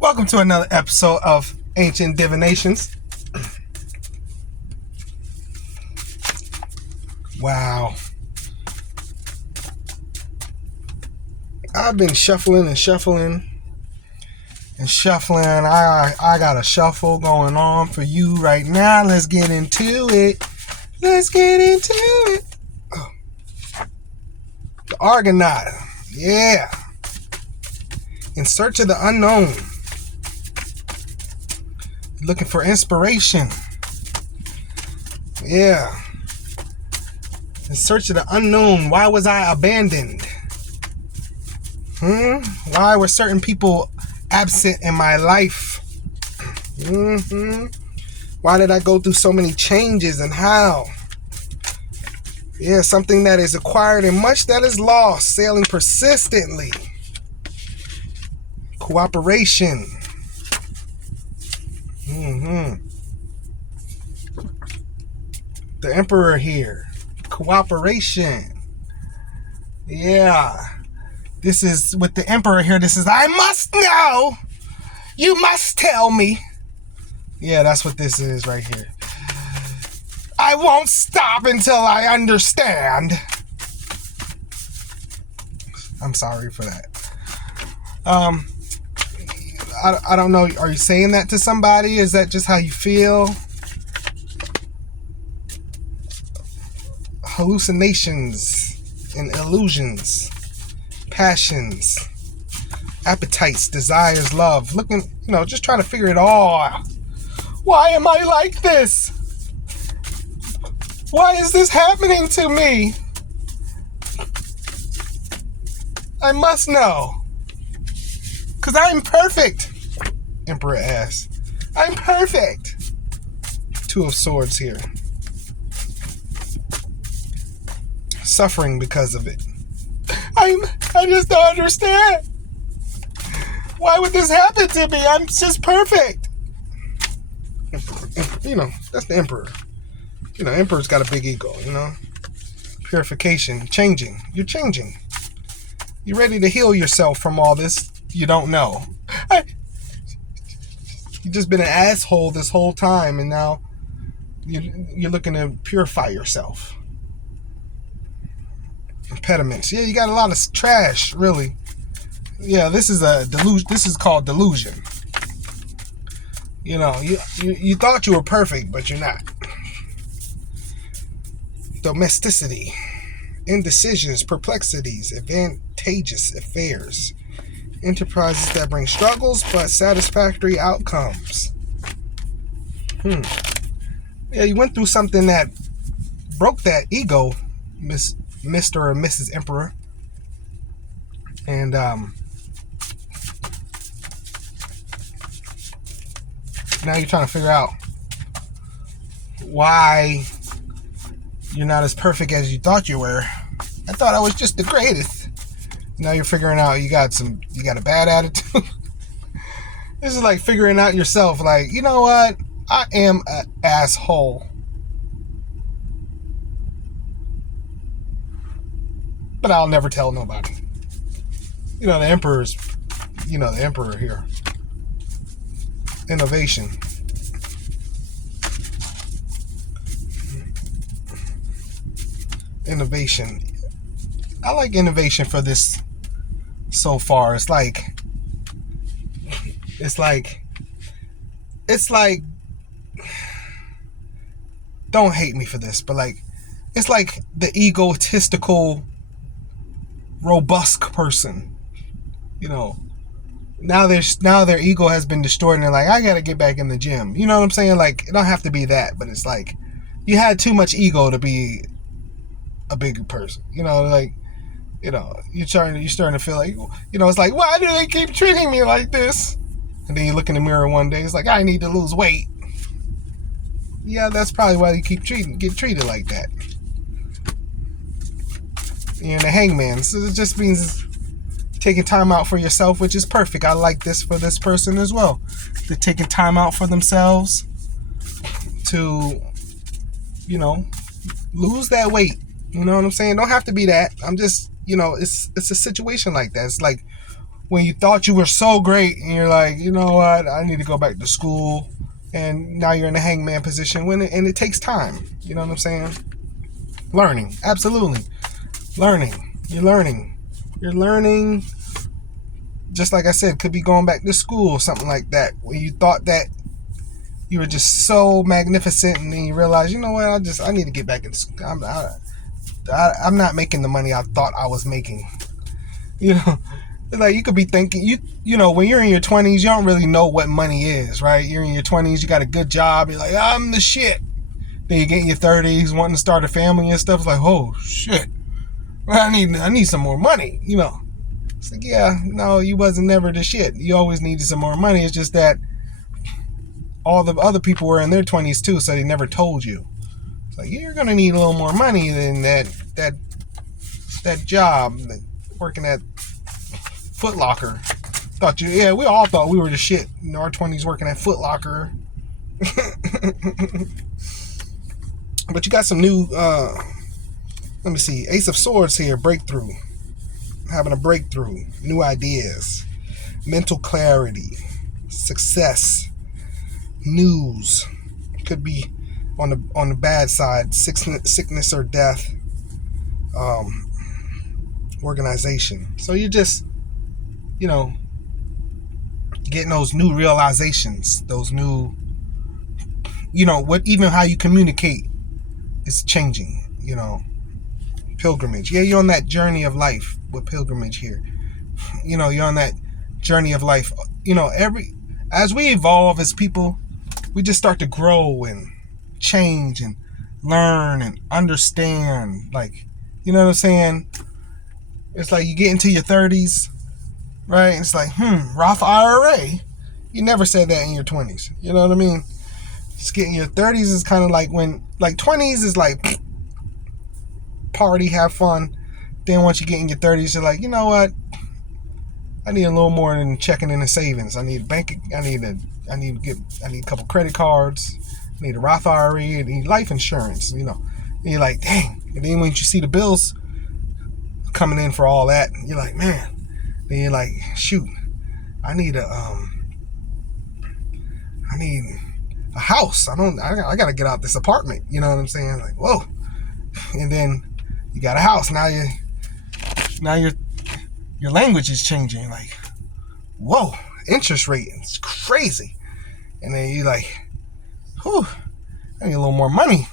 Welcome to another episode of Ancient Divinations. Wow. I've been shuffling. I got a shuffle going on for you right now. Let's get into it. Oh. The Argonaut. Yeah. In search of the unknown. Looking for inspiration. Yeah. In search of the unknown. Why was I abandoned? Why were certain people absent in my life? Why did I go through so many changes and how? Yeah, something that is acquired and much that is lost. Sailing persistently. Cooperation. The Emperor here. Cooperation. Yeah. This is with the Emperor here. This is, I must know. You must tell me. Yeah, that's what this is right here. I won't stop until I understand. I'm sorry for that. I don't know. Are you saying that to somebody? Is that just how you feel? Hallucinations and illusions. Passions. Appetites. Desires. Love. Looking, just trying to figure it all out. Why am I like this? Why is this happening to me? I must know. Because I'm perfect. Emperor asks. I'm perfect. Two of Swords here. Suffering because of it. I just don't understand. Why would this happen to me? I'm just perfect. That's the Emperor. Emperor's got a big ego, Purification, changing. You're changing. You're ready to heal yourself from all this you don't know. You've just been an asshole this whole time, and now you're looking to purify yourself. Impediments. Yeah, you got a lot of trash, really. Yeah, this is a delusion. This is called delusion. You thought you were perfect, but you're not. Domesticity. Indecisions, perplexities, advantageous affairs. Enterprises that bring struggles, but satisfactory outcomes. Yeah, you went through something that broke that ego, Mr. or Mrs. Emperor. And, now you're trying to figure out why you're not as perfect as you thought you were. I thought I was just the greatest. Now you're figuring out you got a bad attitude. This is like figuring out yourself. Like, you know what? I am an asshole. But I'll never tell nobody. The Emperor here. Innovation. Innovation. I like innovation for this so far. It's like don't hate me for this, but it's like the egotistical robust person. Now their ego has been destroyed and they're like, I gotta get back in the gym. You know what I'm saying? Like, it don't have to be that, but it's like you had too much ego to be a big person. You're starting to feel like, it's like, why do they keep treating me like this? And then you look in the mirror one day, it's like, I need to lose weight. Yeah, that's probably why you get treated like that. You're the hangman. So it just means taking time out for yourself, which is perfect. I like this for this person as well. They're taking time out for themselves to, lose that weight. You know what I'm saying? Don't have to be that. I'm just, it's a situation like that. It's like when you thought you were so great and you're like, you know what, I need to go back to school, and now you're in a hangman position and it takes time. You know what I'm saying? Learning, absolutely. Learning. You're learning. Just like I said, could be going back to school, something like that, where you thought that you were just so magnificent, and then you realize, you know what, I need to get back in school. I'm not making the money I thought I was making. You know, like you could be thinking, you know, when you're in your 20s, you don't really know what money is, right? You're in your 20s, you got a good job, you're like, I'm the shit. Then you get in your 30s, wanting to start a family and stuff. It's like, oh shit, well, I need some more money, you know. It's like, yeah, no, you wasn't never the shit. You always needed some more money. It's just that all the other people were in their 20s too, so they never told you. It's like, you're gonna need a little more money than that job, working at Foot Locker. We all thought we were the shit in our 20s working at Foot Locker. But you got some new, let me see, Ace of Swords here, breakthrough. Having a breakthrough, new ideas, mental clarity, success, news. Could be on the bad side, sickness or death, organization. So you're just, you know, getting those new realizations, those new, you know, even how you communicate is changing, you know. Pilgrimage. Yeah, you're on that journey of life with pilgrimage here. You know, you're on that journey of life. You know, as we evolve as people, we just start to grow and change and learn and understand. Like, you know what I'm saying? It's like you get into your 30s, right? It's like, Roth IRA. You never said that in your 20s. You know what I mean? Just getting your 30s is kind of like when, like 20s is like party, have fun. Then once you get in your 30s, you're like, you know what? I need a little more than checking in the savings. I need a bank. I need a couple credit cards. I need a Roth IRA. I need life insurance. You know, and you're like, dang. And then when you see the bills coming in for all that, you're like, man. Then you're like, shoot, I need a house. I gotta get out this apartment. You know what I'm saying? Like, whoa. And then you got a house. Now your language is changing. Like, whoa, interest rate is crazy. And then you're like, whew, I need a little more money.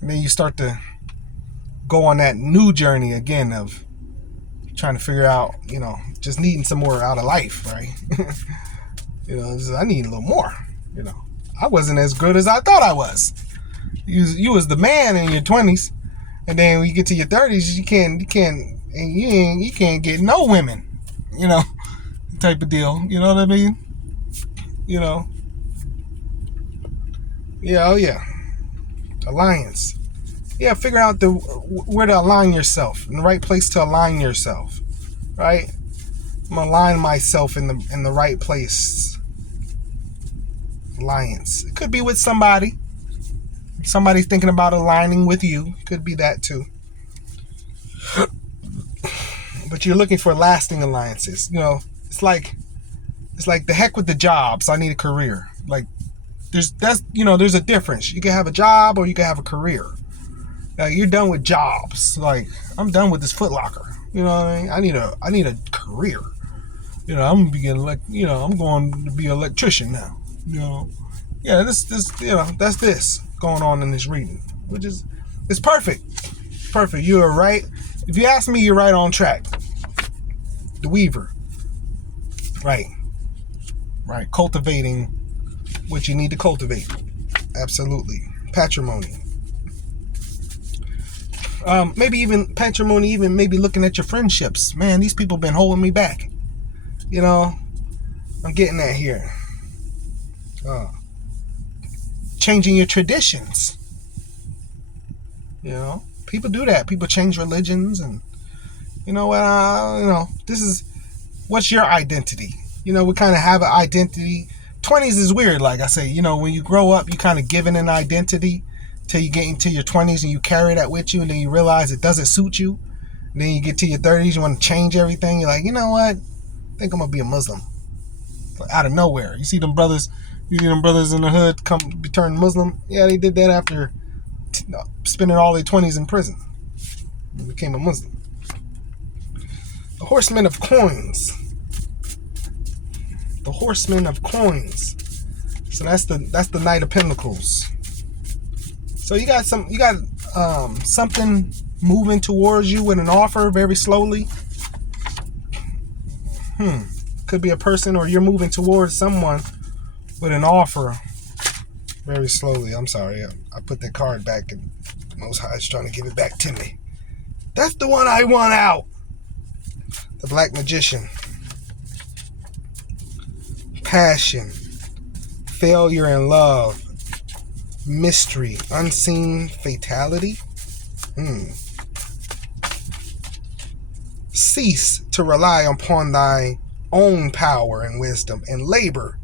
And then you start to go on that new journey again of trying to figure out, you know, just needing some more out of life, right? You know, I need a little more. You know, I wasn't as good as I thought I was. You was the man in your 20s. And then when you get to your 30s, you can't get no women, you know, type of deal. You know what I mean? You know. Yeah, oh yeah. Alliance. Yeah, figure out where to align yourself, in the right place to align yourself, right? I'm gonna align myself in the right place. Alliance. It could be with somebody. Somebody's thinking about aligning with you. Could be that too. But you're looking for lasting alliances. You know, it's like the heck with the jobs. I need a career. Like there's a difference. You can have a job or you can have a career. Now you're done with jobs. Like, I'm done with this Foot Locker. You know what I mean? I need a career. You know, I'm going to be an electrician now. You know. Yeah, this that's this going on in this reading, which is, it's perfect. Perfect. You are right. If you ask me, you're right on track. The Weaver. Right. Right. Cultivating what you need to cultivate. Absolutely. Patrimony. Maybe even patrimony, even maybe looking at your friendships. Man, these people been holding me back. You know, I'm getting that here. Changing your traditions. You know, people do that. People change religions, and you know what? This is, what's your identity? You know, we kind of have an identity. 20s is weird, like I say. You know, when you grow up, you kind of given an identity till you get into your 20s and you carry that with you, and then you realize it doesn't suit you. And then you get to your 30s, you want to change everything. You're like, you know what? think I'm gonna be a Muslim. Out of nowhere. You see them brothers in the hood be turned Muslim? Yeah, they did that after spending all their 20s in prison. They became a Muslim. The Horsemen of Coins. The Horsemen of Coins. So that's the Knight of Pentacles. So you got something moving towards you with an offer very slowly. Could be a person, or you're moving towards someone with an offer very slowly. I'm sorry, I put that card back and Most High is trying to give it back to me. That's the one I want out. The Black Magician. Passion. Failure in love. Mystery. Unseen fatality. Cease to rely upon thy own power and wisdom, and labor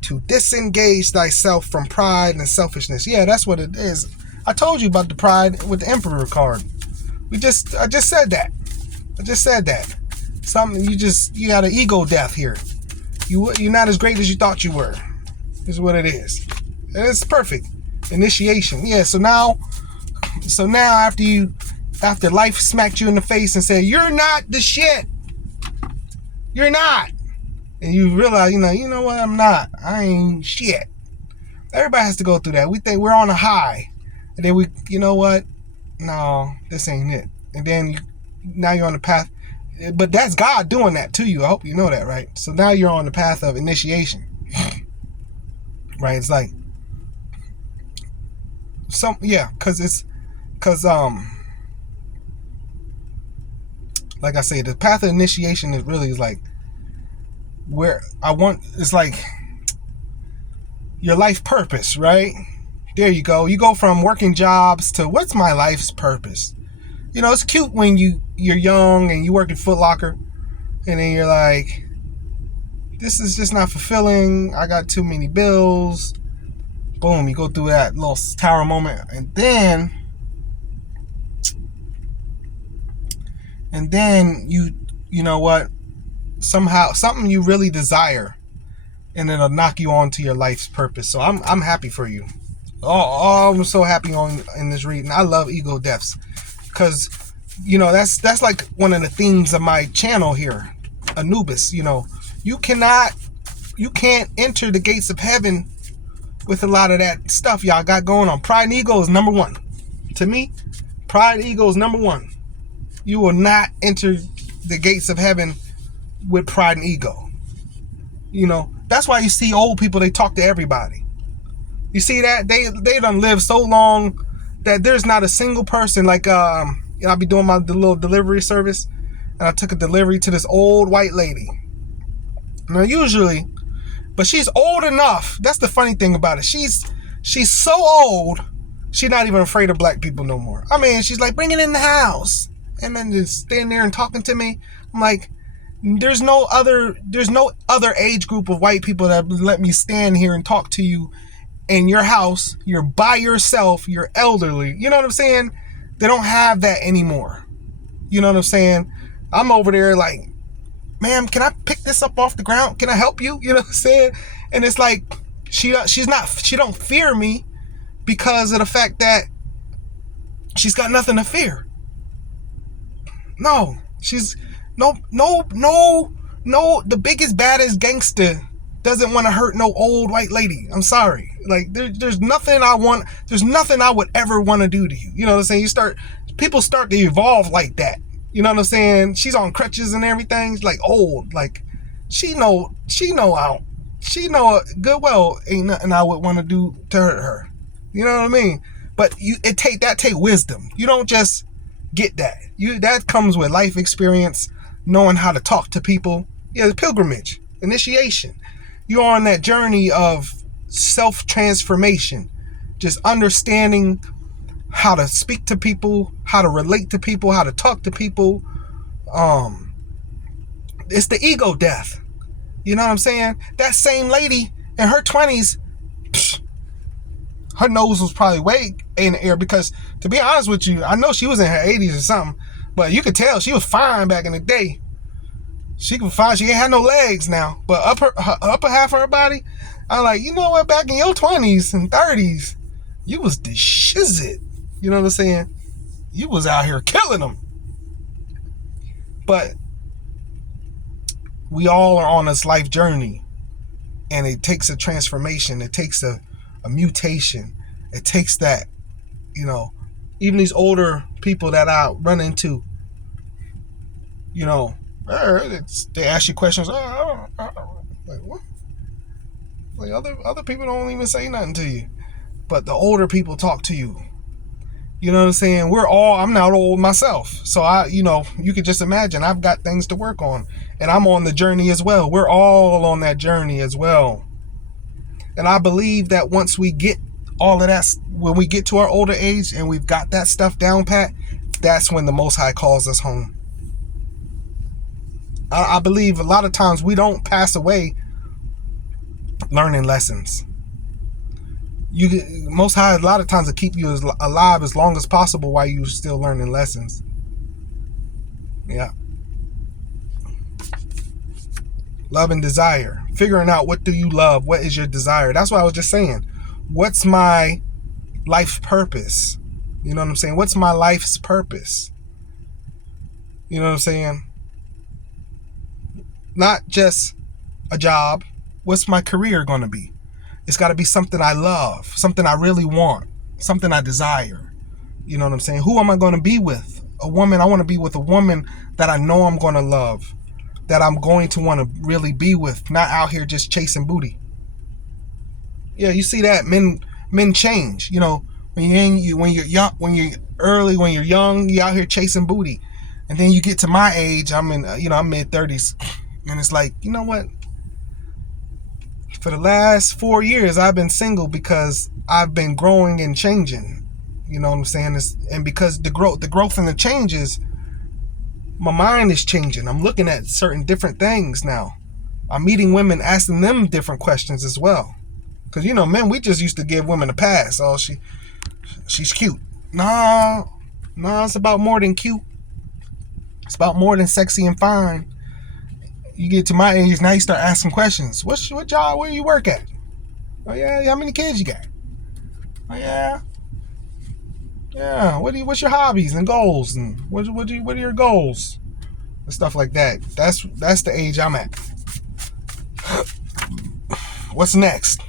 to disengage thyself from pride and selfishness. Yeah, that's what it is. I told you about the pride with the Emperor card. I just said that. Something you got an ego death here. You're not as great as you thought you were. Is what it is. And it's perfect. Initiation. Yeah, so now after life smacked you in the face and said, you're not the shit. You're not. And you realize, you know what, I'm not. I ain't shit. Everybody has to go through that. We think we're on a high. And then you know what? No, this ain't it. And then now you're on the path. But that's God doing that to you. I hope you know that, right? So now you're on the path of initiation. Right? It's like, like I say, the path of initiation is really like where it's like your life purpose, right? There you go. You go from working jobs to what's my life's purpose? It's cute when you're young and you work at Foot Locker and then you're like, this is just not fulfilling. I got too many bills. Boom, you go through that little tower moment, and then you know what? Somehow something you really desire, and it'll knock you on to your life's purpose. So I'm happy for you. Oh, I'm so happy in this reading. I love ego deaths because that's like one of the themes of my channel here, Anubis. You can't enter the gates of heaven with a lot of that stuff y'all got going on. Pride and ego is number one. To me, pride and ego is number one. You will not enter the gates of heaven with pride and ego. That's why you see old people, they talk to everybody. You see that? They done lived so long that there's not a single person, like, I'll be doing my little delivery service, and I took a delivery to this old white lady. Now, usually, but she's old enough. That's the funny thing about it. She's so old, she's not even afraid of black people no more. I mean, she's like, bring it in the house. And then just standing there and talking to me. I'm like, there's no other age group of white people that let me stand here and talk to you in your house. You're by yourself. You're elderly. You know what I'm saying? They don't have that anymore. You know what I'm saying? I'm over there like, ma'am, can I pick this up off the ground? Can I help you? You know what I'm saying? And it's like, she don't fear me because of the fact that she's got nothing to fear. No, the biggest, baddest gangster doesn't want to hurt no old white lady. I'm sorry. Like, there's nothing I would ever want to do to you. You know what I'm saying? People start to evolve like that. You know what I'm saying? She's on crutches and everything. She's like old. Like, she know good well ain't nothing I would want to do to hurt her. You know what I mean? But that take wisdom. You don't just get that. That comes with life experience, knowing how to talk to people. Yeah, the pilgrimage, initiation. You're on that journey of self-transformation, just understanding how to speak to people, how to relate to people, how to talk to people. It's the ego death. You know what I'm saying? That same lady in her 20s, her nose was probably way in the air because, to be honest with you, I know she was in her 80s or something, but you could tell she was fine back in the day. She can find, she ain't had no legs now, but her upper half of her body, I'm like, you know what, back in your 20s and 30s, you was the shizzit. You know what I'm saying? You was out here killing them. But we all are on this life journey, and it takes a transformation. It takes a mutation. It takes that, you know, even these older people that I run into, you know, they ask you questions. Like what? Like other people don't even say nothing to you, but the older people talk to you. You know what I'm saying? I'm not old myself, so you could just imagine I've got things to work on, and I'm on the journey as well. We're all on that journey as well, and I believe that once we get all of that, when we get to our older age and we've got that stuff down pat, that's when the Most High calls us home. I believe a lot of times we don't pass away learning lessons. Most High, a lot of times, will keep you alive as long as possible while you're still learning lessons. Yeah. Love and desire. Figuring out, what do you love? What is your desire? That's what I was just saying. What's my life purpose? You know what I'm saying? What's my life's purpose? You know what I'm saying? Not just a job. What's my career going to be? It's got to be something I love, something I really want, something I desire. You know what I'm saying? Who am I going to be with? A woman. I want to be with a woman that I know I'm going to love, that I'm going to want to really be with, not out here just chasing booty. Yeah, you see that men change. You know, when you're young, when you're young, you're out here chasing booty, and then you get to my age. I'm mid 30s, and it's like, you know what? For the last 4 years, I've been single because I've been growing and changing. You know what I'm saying? And because the growth and the changes, my mind is changing. I'm looking at certain different things now. I'm meeting women, asking them different questions as well. Because, men, we just used to give women a pass. Oh, she's cute. No, it's about more than cute. It's about more than sexy and fine. You get to my age, now you start asking questions. What job? Where you work at? Oh yeah, how many kids you got? Oh yeah. What's your hobbies and goals, and what are your goals and stuff like that? That's the age I'm at. What's next?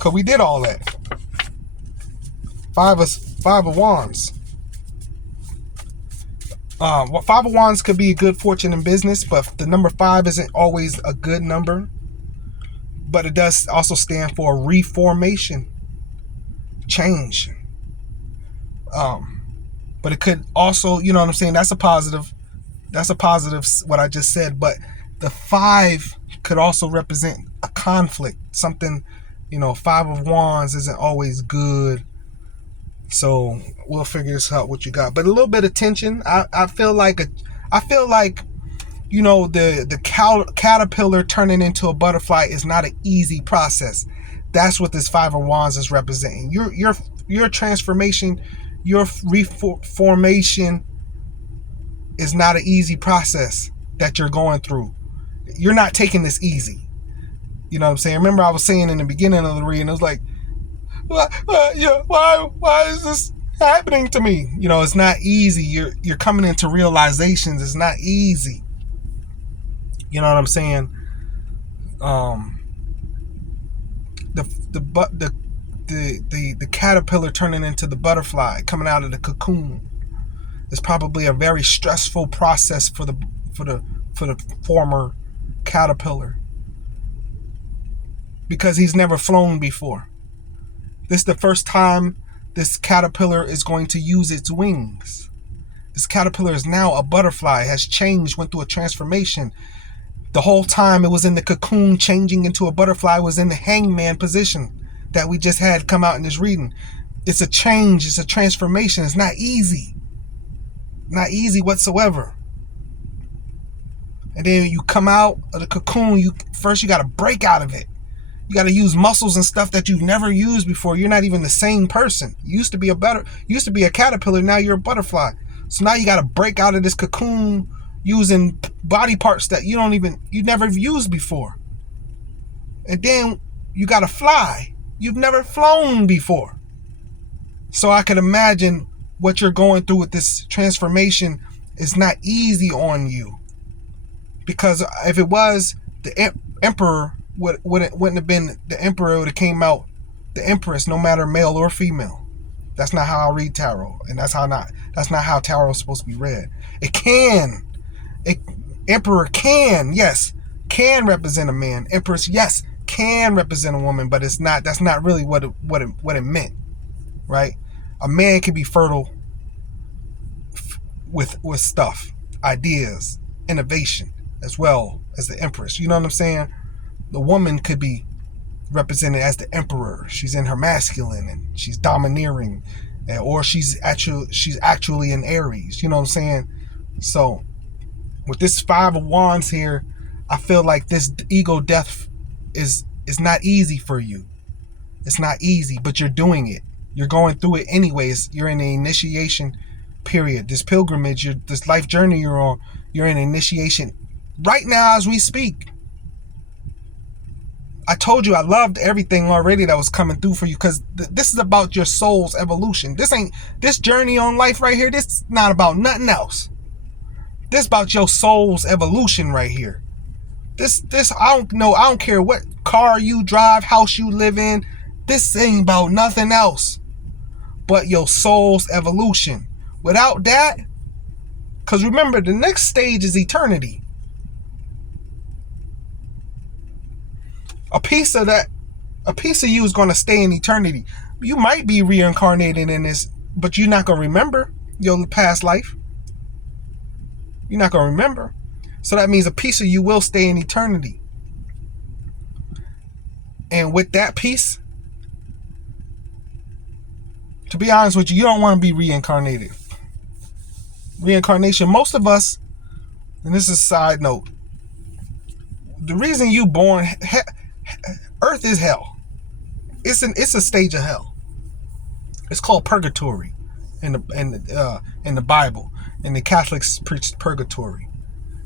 Cause we did all that. Five of Wands. Five of Wands could be a good fortune in business, but the number 5 isn't always a good number. But it does also stand for reformation, change. But it could also, you know what I'm saying? That's a positive. What I just said. But the 5 could also represent a conflict, something. 5 of Wands isn't always good. So we'll figure this out, what you got. But a little bit of tension. I feel like the caterpillar turning into a butterfly is not an easy process. That's what this 5 of Wands is representing. Your transformation, your reformation is not an easy process that you're going through. You're not taking this easy. You know what I'm saying? Remember I was saying in the beginning of the reading, it was like, why is this happening to me? It's not easy. You're coming into realizations. It's not easy. You know what I'm saying? The caterpillar turning into the butterfly, coming out of the cocoon, is probably a very stressful process for the former caterpillar, because he's never flown before. This is the first time this caterpillar is going to use its wings. This caterpillar is now a butterfly, has changed, went through a transformation. The whole time it was in the cocoon, changing into a butterfly, was in the hangman position that we just had come out in this reading. It's a change, it's a transformation. It's not easy. Not easy whatsoever. And then you come out of the cocoon, you got to break out of it. You got to use muscles and stuff that you've never used before. You're not even the same person. You used to be a caterpillar, now you're a butterfly. So now you got to break out of this cocoon. using body parts that you never used before. And then you got to fly. You've never flown before. So I can imagine what you're going through with this transformation is not easy on you. Because if it was, the emperor wouldn't have been the emperor. It would have came out the empress, no matter male or female. That's not how I read tarot, and that's not how tarot is supposed to be read. Emperor can represent a man. Empress, yes, can represent a woman, but that's not really what it meant, right? A man can be fertile with stuff, ideas, innovation, as well as the empress. You know what I'm saying? The woman could be represented as the emperor. She's in her masculine and she's domineering, or she's actually in Aries. You know what I'm saying? So with this 5 of Wands here, I feel like this ego death is not easy for you. It's not easy, but you're doing it. You're going through it anyways. You're in the initiation period. This pilgrimage, this life journey you're on, you're in initiation right now as we speak. I told you I loved everything already that was coming through for you, because this is about your soul's evolution. This journey on life right here, this is not about nothing else. This is about your soul's evolution right here. This I don't care what car you drive, house you live in. This ain't about nothing else but your soul's evolution. Without that, because remember, the next stage is eternity. A piece of you is going to stay in eternity. You might be reincarnated in this, but you're not going to remember your past life. You're not going to remember. So that means a piece of you will stay in eternity. And with that piece, to be honest with you, you don't want to be reincarnated. Reincarnation, most of us, and this is a side note, the reason you born, Earth is hell. It's a stage of hell. It's called purgatory in the Bible. And the Catholics preach purgatory.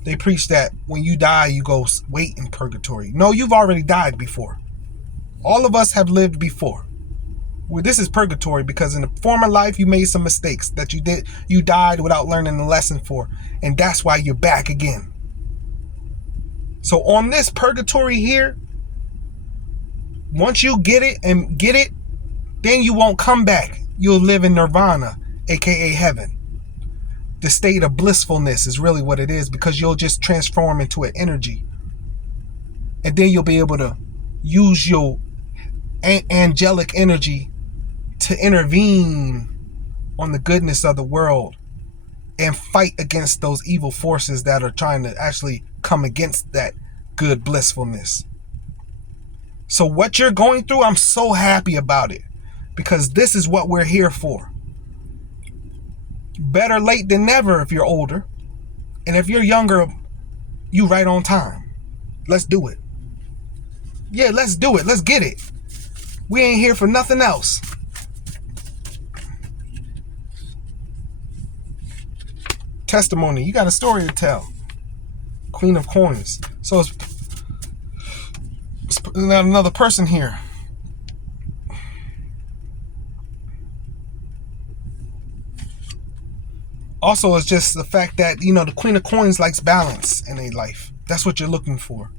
They preach that when you die, you go wait in purgatory. No, you've already died before. All of us have lived before. Well, this is purgatory because in the former life you made some mistakes that you died without learning the lesson for, and that's why you're back again. So on this purgatory here, once you get it, then you won't come back. You'll live in nirvana, aka heaven. The state of blissfulness is really what it is, because you'll just transform into an energy, and then you'll be able to use your angelic energy to intervene on the goodness of the world and fight against those evil forces that are trying to actually come against that good blissfulness. So what you're going through, I'm so happy about it, because this is what we're here for. Better late than never if you're older. And if you're younger, you right on time. Let's do it. Yeah, let's do it. Let's get it. We ain't here for nothing else. Testimony. You got a story to tell. Queen of Coins. So it's not another person here. Also, it's just the fact that, the Queen of Coins likes balance in a life. That's what you're looking for.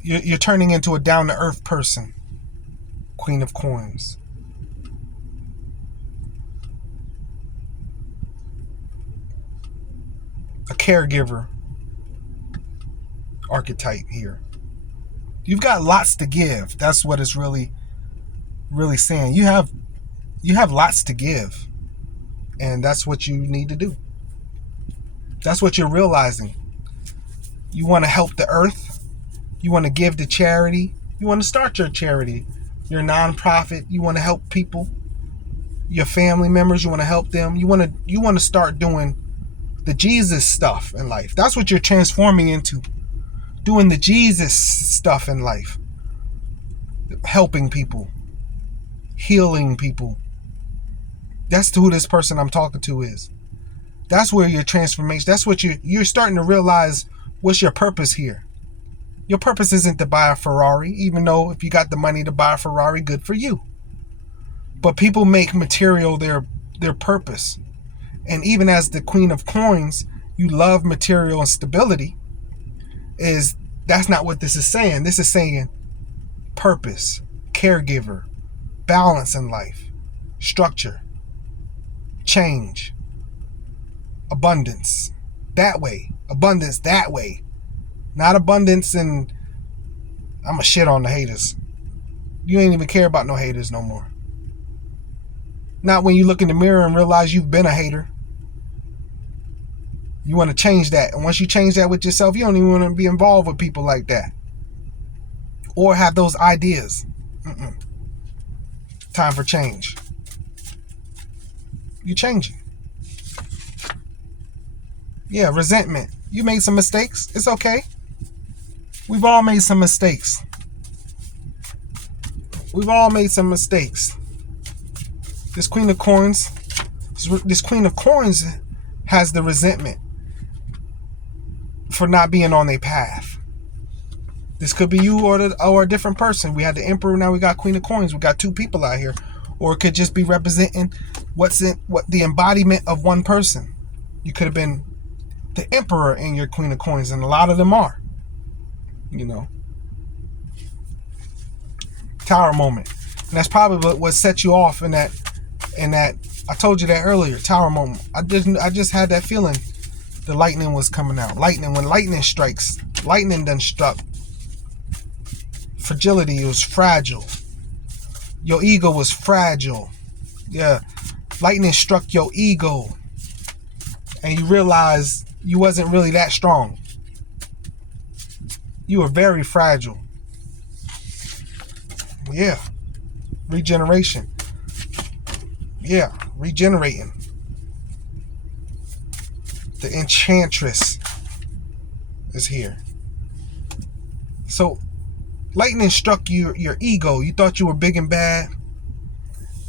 You're turning into a down-to-earth person. Queen of Coins. A caregiver archetype here. You've got lots to give. That's what it's really saying. You have lots to give, and that's what you need to do. That's what you're realizing. You want to help the earth. You want to give to charity. You want to start your charity, your nonprofit. You want to help people, your family members. You want to help them. You want to start doing the Jesus stuff in life. That's what you're transforming into. Doing the Jesus stuff in life. Helping people. Healing people. That's who this person I'm talking to is. That's where your transformation, that's what you're starting to realize what's your purpose here. Your purpose isn't to buy a Ferrari, even though if you got the money to buy a Ferrari, good for you. But people make material their purpose. And even as the Queen of Coins, you love material and stability. That's not what this is saying. This is saying purpose, caregiver, balance in life, structure, change, abundance that way, abundance that way. Not abundance and I'm a shit on the haters. You ain't even care about no haters no more. Not when you look in the mirror and realize you've been a hater. You want to change that. And once you change that with yourself, you don't even want to be involved with people like that. Or have those ideas. Time for change. You're changing. Yeah, resentment. You made some mistakes. It's okay. We've all made some mistakes. We've all made some mistakes. This Queen of Coins has the resentment for not being on their path. This could be you or a different person. We had the Emperor, now we got Queen of Coins. We got two people out here. Or it could just be representing what the embodiment of one person. You could have been the Emperor in your Queen of Coins, and a lot of them are. You know. Tower moment. And that's probably what set you off in that I told you that earlier, tower moment. I just had that feeling the lightning was coming out. When lightning strikes, lightning done struck. Fragility, it was fragile. Your ego was fragile. Yeah. Lightning struck your ego. And you realized you wasn't really that strong. You were very fragile. Yeah. Regeneration. Yeah. Regenerating. The Enchantress is here. So, lightning struck your ego. You thought you were big and bad.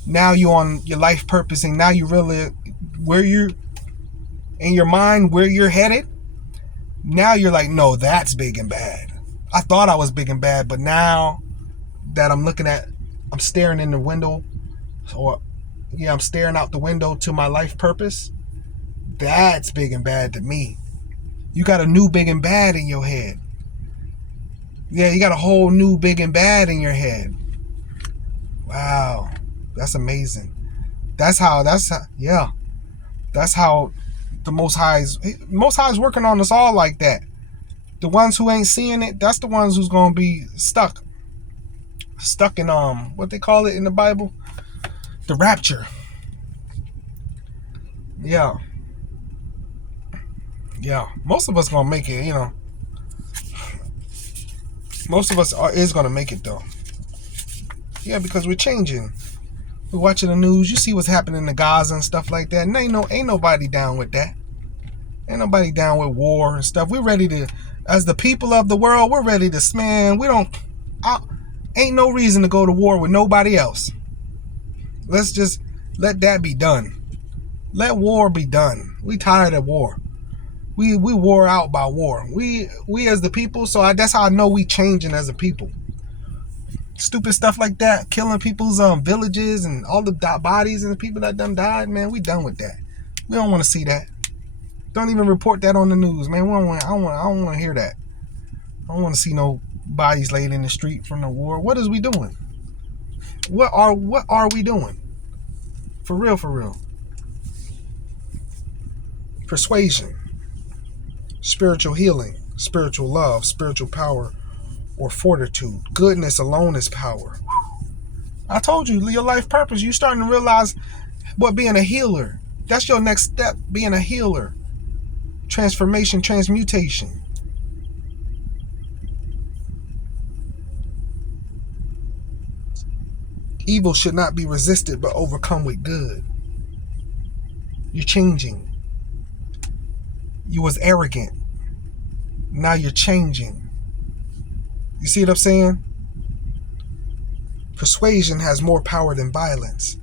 Now you're on your life purpose, and now you really, where you're, in your mind, where you're headed, now you're like, no, that's big and bad. I thought I was big and bad, but now that I'm staring in the window, I'm staring out the window to my life purpose, that's big and bad to me. You got a new big and bad in your head. Yeah, you got a whole new big and bad in your head. Wow. That's amazing. That's how the Most High is working on us all like that. The ones who ain't seeing it, that's the ones who's going to be stuck in what they call it in the Bible, the rapture. Yeah, most of us gonna make it, you know. Most of us is gonna make it though. Yeah, because we're changing. We're watching the news. You see what's happening in Gaza and stuff like that. And ain't nobody down with that. Ain't nobody down with war and stuff. We're ready to, as the people of the world, we're ready to, man, ain't no reason to go to war with nobody else. Let's just let that be done. Let war be done. We tired of war. We wore out by war. We as the people, so that's how I know we changing as a people. Stupid stuff like that, killing people's villages and all the bodies and the people that done died, man, we done with that. We don't want to see that. Don't even report that on the news, man. I don't want to hear that. I don't want to see no bodies laid in the street from the war. What is we doing? What are we doing? For real. Persuasion, spiritual healing, spiritual love, spiritual power, or fortitude. Goodness alone is power. I told you, your life purpose, you starting to realize what being a healer. That's your next step, being a healer. Transformation, transmutation. Evil should not be resisted but overcome with good. You're changing. You was arrogant. Now you're changing. You see what I'm saying? Persuasion has more power than violence.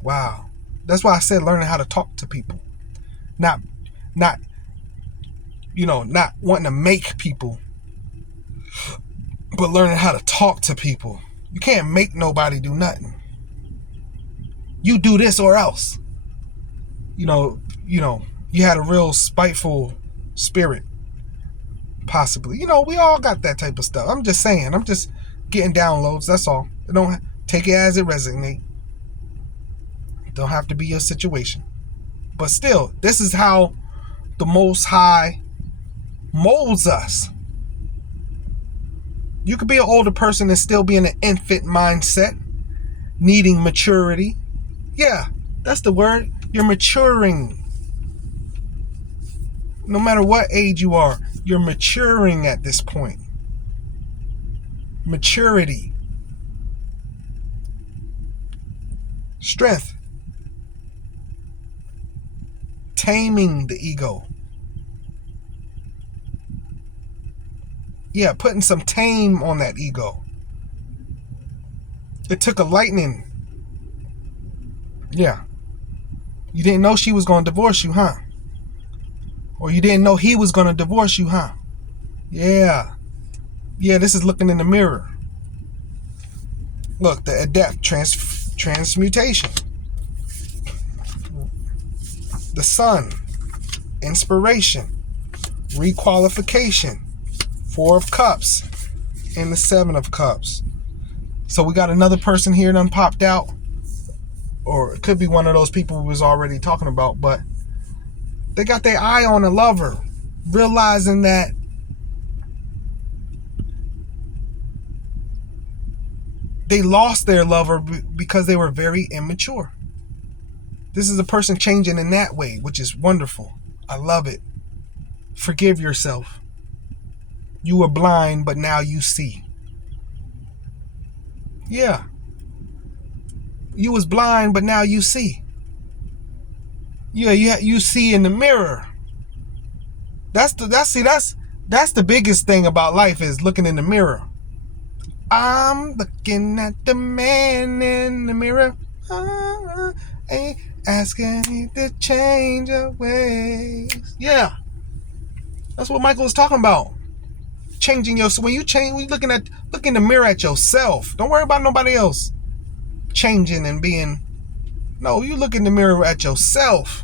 Wow. That's why I said learning how to talk to people. Not not not wanting to make people, but learning how to talk to people. You can't make nobody do nothing. You do this or else. You had a real spiteful spirit, possibly. We all got that type of stuff. I'm just saying. I'm just getting downloads. That's all. Don't take it as it resonates. Don't have to be your situation. But still, this is how the Most High molds us. You could be an older person and still be in an infant mindset, needing maturity. Yeah, that's the word. You're maturing. No matter what age you are, you're maturing at this point. Maturity. Strength. Taming the ego. Yeah, putting some tame on that ego. It took a lightning. Yeah. You didn't know she was going to divorce you, huh? Or you didn't know he was going to divorce you, huh? Yeah. Yeah, this is looking in the mirror. Look, the adept transmutation. The sun, inspiration, requalification, 4 of Cups, and the 7 of Cups. So we got another person here done popped out, or it could be one of those people we was already talking about, but they got their eye on a lover, realizing that they lost their lover because they were very immature. This is a person changing in that way, which is wonderful. I love it. Forgive yourself. You were blind, but now you see. Yeah. You was blind, but now you see. Yeah, you see in the mirror. That's the biggest thing about life, is looking in the mirror. I'm looking at the man in the mirror. Asking him to change your ways. Yeah. That's what Michael was talking about. Changing your, when you look in the mirror at yourself. Don't worry about nobody else changing and being. No, you look in the mirror at yourself.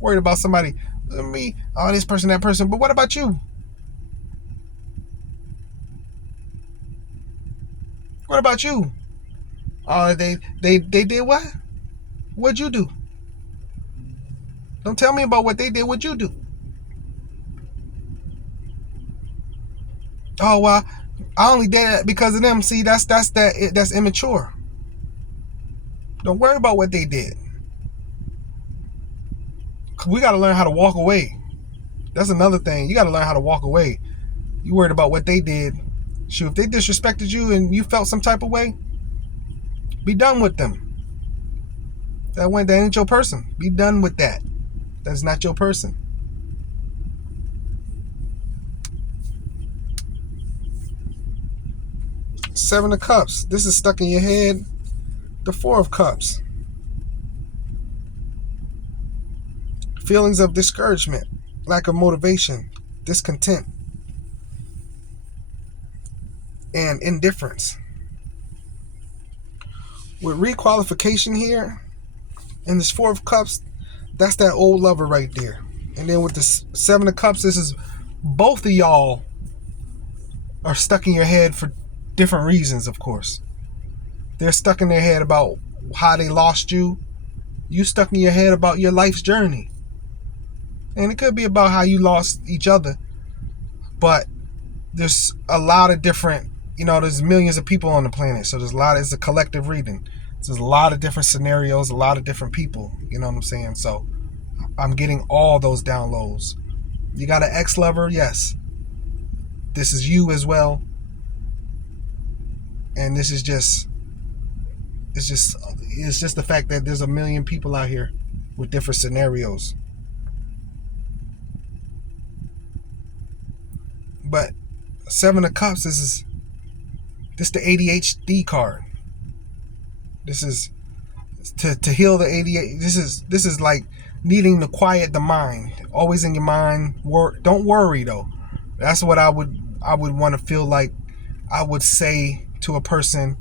Worried about somebody, me, this person, that person. But what about you? What about you? They did what? What'd you do? Don't tell me about what they did. What'd you do? Oh, well, I only did it because of them. See, that's immature. Don't worry about what they did. We got to learn how to walk away. That's another thing. You got to learn how to walk away. You worried about what they did. Shoot, if they disrespected you and you felt some type of way, be done with them. That ain't your person. Be done with that. That's not your person. Seven of Cups. This is stuck in your head. The 4 of Cups. Feelings of discouragement, lack of motivation, discontent, and indifference. With requalification here, and this 4 of Cups, that's that old lover right there. And then with the 7 of Cups, this is both of y'all are stuck in your head for different reasons, of course. They're stuck in their head about how they lost you. You stuck in your head about your life's journey. And it could be about how you lost each other. But there's a lot of different, there's millions of people on the planet. So it's a collective reading. So there's a lot of different scenarios, a lot of different people. You know what I'm saying? So I'm getting all those downloads. You got an ex-lover? Yes. This is you as well. And this is just, it's just the fact that there's a million people out here with different scenarios. But 7 of Cups, this is the ADHD card. This is to heal the ADHD. This is like needing to quiet the mind. Always in your mind. Don't worry though. That's what I would want to feel like I would say to a person.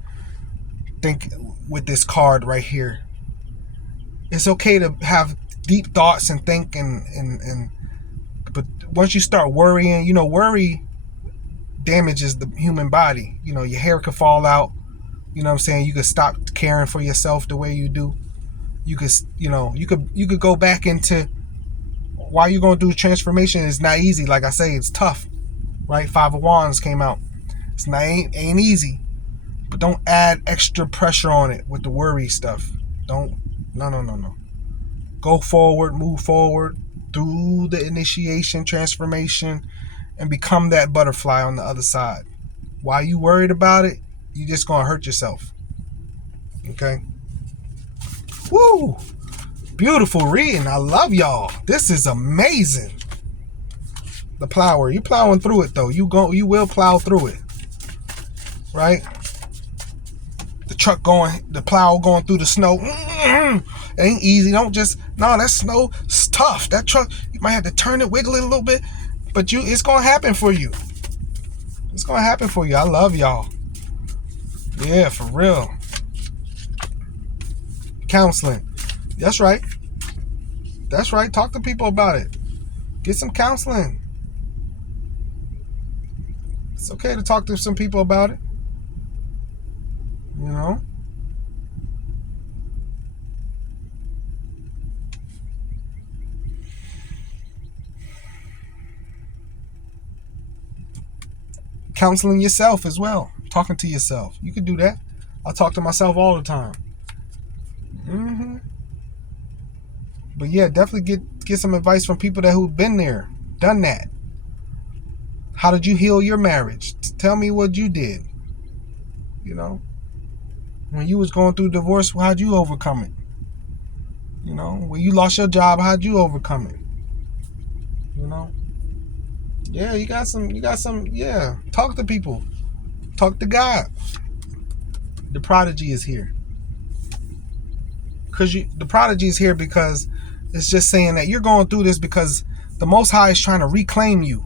Think with this card right here. It's okay to have deep thoughts and think and but once you start worrying, worry damages the human body. Your hair could fall out. You know what I'm saying? You could stop caring for yourself the way you do. You could, you could go back into why you're going to do transformation. Is not easy. Like I say, it's tough, right? Five of Wands came out. It's not ain't easy, but don't add extra pressure on it with the worry stuff. No. Go forward, move forward through the initiation, transformation, and become that butterfly on the other side. While you worried about it, you're just going to hurt yourself. Okay? Woo! Beautiful reading. I love y'all. This is amazing. The plower. You plowing through it though. You will plow through it. Right? The plow going through the snow. It ain't easy. That snow is tough. That truck, you might have to turn it, wiggle it a little bit, but it's gonna happen for you. It's gonna happen for you. I love y'all. Yeah, for real. Counseling. That's right. Talk to people about it. Get some counseling. It's okay to talk to some people about it. Counseling yourself as well. Talking to yourself. You can do that. I talk to myself all the time. But yeah, definitely get some advice from people who've been there, done that. How did you heal your marriage? Tell me what you did. When you was going through divorce, how'd you overcome it? When you lost your job, how'd you overcome it? Yeah, you got some, yeah. Talk to people. Talk to God. The prodigy is here. The prodigy is here because it's just saying that you're going through this because the Most High is trying to reclaim you.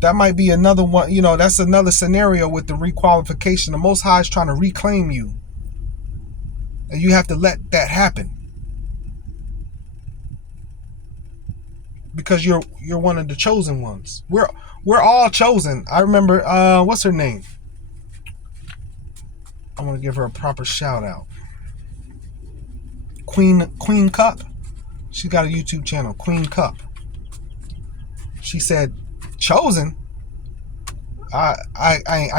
That might be another one, that's another scenario with the requalification. The Most High is trying to reclaim you. And you have to let that happen. Because you're one of the chosen ones. We're all chosen. I remember what's her name? I'm gonna give her a proper shout out. Queen Cup. She got a YouTube channel, Queen Cup. She said, chosen. I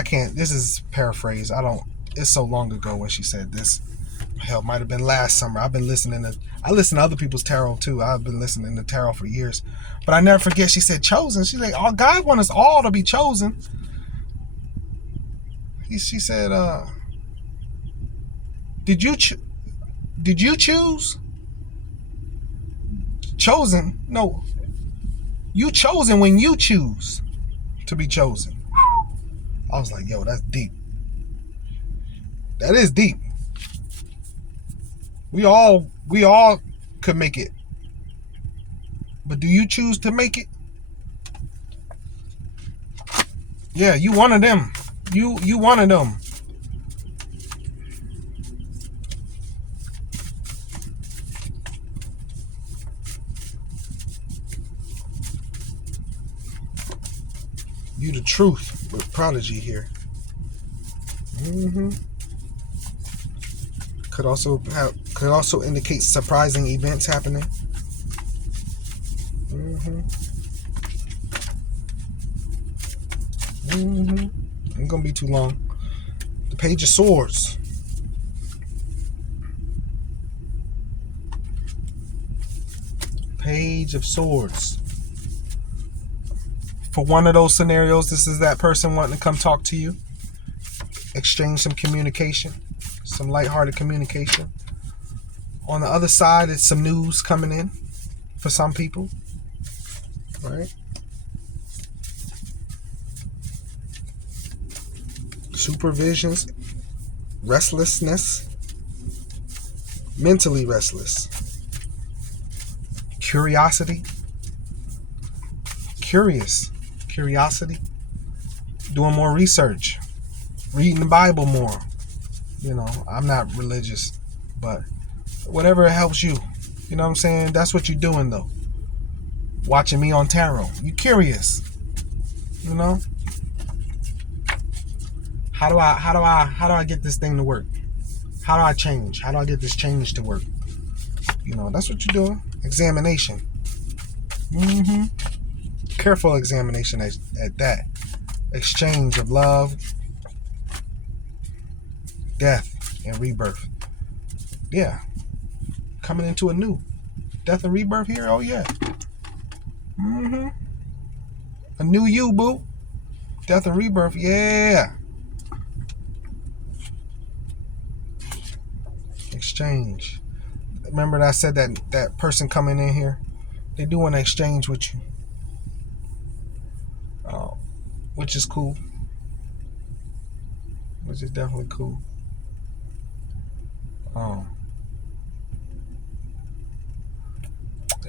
can't. This is paraphrase. It's so long ago when she said this. Hell, might have been last summer. I listen to other people's tarot too. I've been listening to tarot for years. But I never forget she said chosen. She's like, oh, God wants us all to be chosen. She said, did you choose? Chosen? No. You chosen when you choose to be chosen. I was like, yo, that's deep. That is deep. We all could make it. But do you choose to make it? Yeah, you one of them. You one of them. You the truth with prodigy here. Could also indicate surprising events happening. Ain't gonna be too long. The Page of Swords. Page of Swords. For one of those scenarios, this is that person wanting to come talk to you. Exchange some communication. Some lighthearted communication. On the other side, it's some news coming in for some people. Right? Supervisions. Restlessness. mentally restless, curiosity, curiosity, doing more research, reading the Bible more. I'm not religious, but whatever helps you. You know what I'm saying? That's what you're doing though. Watching me on tarot. You curious. How do I get this thing to work? How do I change? How do I get this change to work? That's what you're doing. Examination. Careful examination at that. Exchange of love, death, and rebirth. Yeah. Coming into a new death and rebirth here. Oh yeah. A new you, boo. Death and rebirth. Yeah. Exchange. Remember that I said that person coming in here, they do want to exchange with you, which is cool. Which is definitely cool.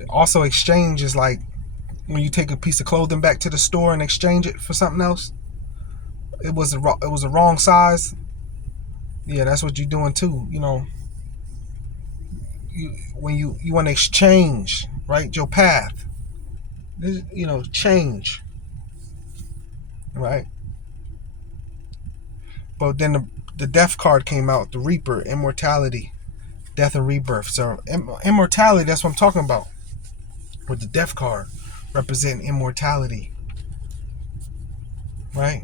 Also, exchange is like when you take a piece of clothing back to the store and exchange it for something else. It was a wrong size. Yeah, that's what you're doing too. When you want to exchange, right, your path. Change, right? But then the death card came out, the Reaper, immortality, death and rebirth. So immortality, that's what I'm talking about. With the death card representing immortality, right?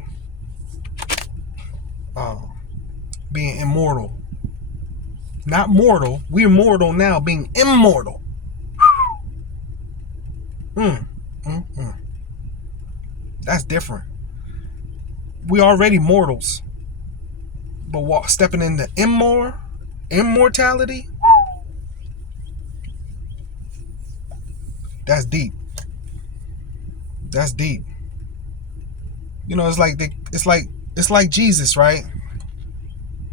Being immortal. Not mortal. We're mortal now, being immortal. That's different. We already mortals. But stepping into immortality, that's deep. That's deep. It's like Jesus, right?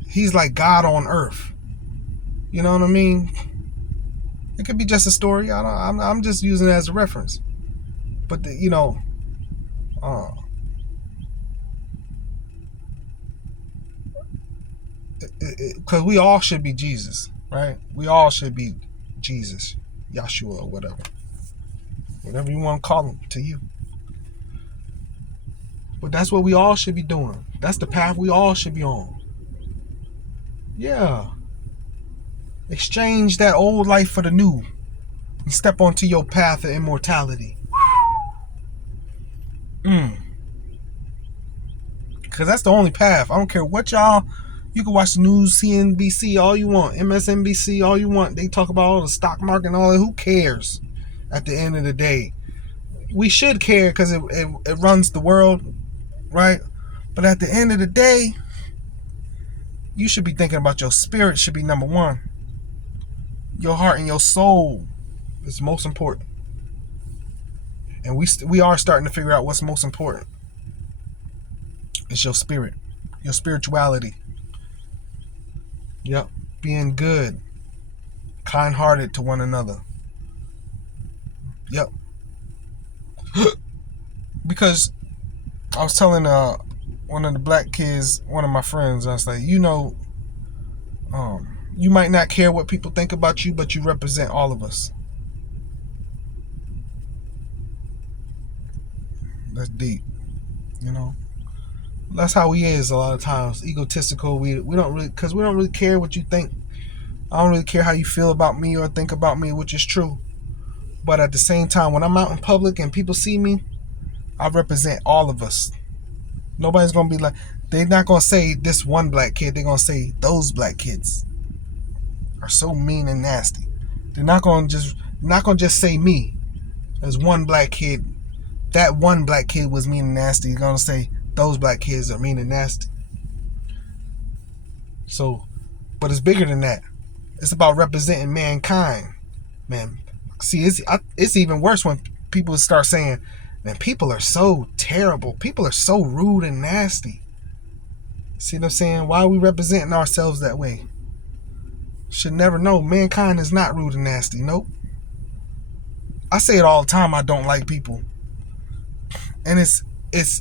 He's like God on earth. You know what I mean? It could be just a story. I'm just using it as a reference. But because we all should be Jesus, right? We all should be Jesus, Yeshua, or whatever you want to call him to you. But that's what we all should be doing. That's the path we all should be on. Yeah. Exchange that old life for the new and step onto your path of immortality. Because that's the only path. I don't care what y'all. You can watch the news, CNBC, all you want, MSNBC, all you want. They talk about all the stock market and all that. Who cares at the end of the day? We should care because it runs the world, right? But at the end of the day, you should be thinking about your spirit should be number one. Your heart and your soul is most important. And we are starting to figure out what's most important. It's your spirit, your spirituality. Yep. Being good, kind-hearted to one another. Yep. Because I was telling one of the black kids, one of my friends, I was like, you might not care what people think about you, but you represent all of us. That's deep, That's how he is a lot of times, egotistical. We don't really care what you think. I don't really care how you feel about me or think about me, which is true. But at the same time, when I'm out in public and people see me, I represent all of us. Nobody's gonna be like, they're not gonna say this one black kid. They're gonna say those black kids are so mean and nasty. They're not gonna just say me as one black kid. That one black kid was mean and nasty. You're gonna say those black kids are mean and nasty. So, but it's bigger than that. It's about representing mankind, man. See, it's even worse when people start saying, man, people are so terrible. People are so rude and nasty. See what I'm saying? Why are we representing ourselves that way? Should never know. Mankind is not rude and nasty. Nope. I say it all the time. I don't like people, and it's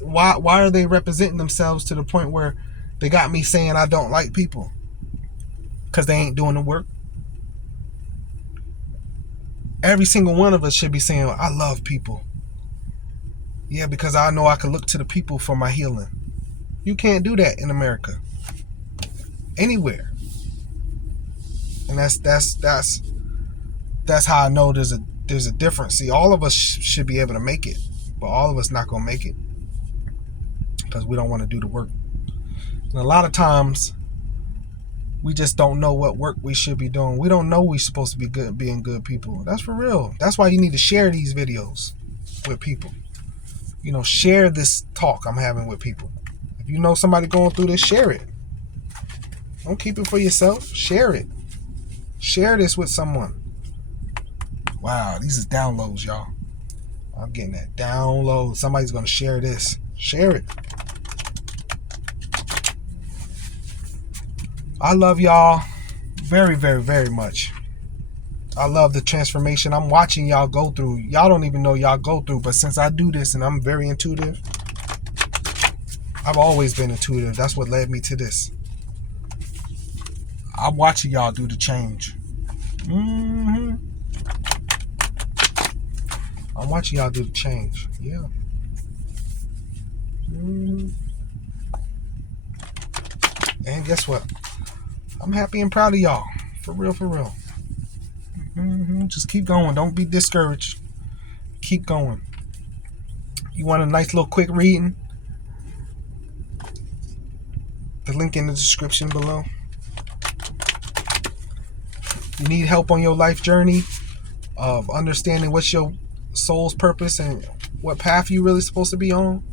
why are they representing themselves to the point where they got me saying I don't like people? Because they ain't doing the work. Every single one of us should be saying I love people. Yeah, because I know I can look to the people for my healing. You can't do that in America. Anywhere. And that's how I know there's a difference. See, all of us should be able to make it, but all of us not gonna make it because we don't want to do the work. And a lot of times we just don't know what work we should be doing. We don't know we're supposed to be being good people. That's for real. That's why you need to share these videos with people. You know, share this talk I'm having with people. If you know somebody going through this, share it. Don't keep it for yourself. Share it. Share this with someone. Wow, these is downloads, y'all. I'm getting that download. Somebody's going to share this. Share it. I love y'all very, very, very much. I love the transformation I'm watching y'all go through. Y'all don't even know y'all go through, but since I do this and I'm very intuitive, I've always been intuitive. That's what led me to this. I'm watching y'all do the change. I'm watching y'all do the change. Yeah. And guess what? I'm happy and proud of y'all. For real, for real. Just keep going. Don't be discouraged. Keep going. You want a nice little quick reading? The link in the description below. You need help on your life journey of understanding what's your soul's purpose and what path you really supposed to be on?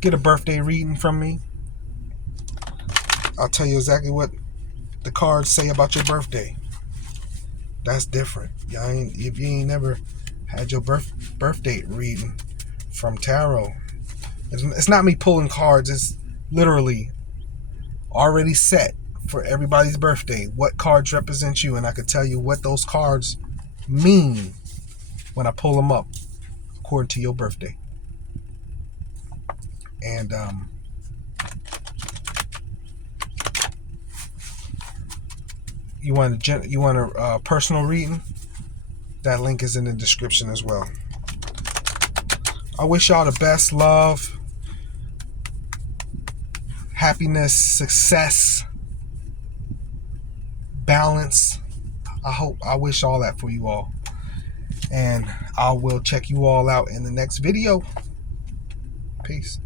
Get a birthday reading from me. I'll tell you exactly what the cards say about your birthday. That's different. If you ain't never had your birthday reading from tarot, it's not me pulling cards. It's literally already set for everybody's birthday. What cards represent you, and I could tell you what those cards mean when I pull them up according to your birthday. And you want a personal reading? That link is in the description as well. I wish y'all the best love, happiness, success, balance. I wish all that for you all. And I will check you all out in the next video. Peace.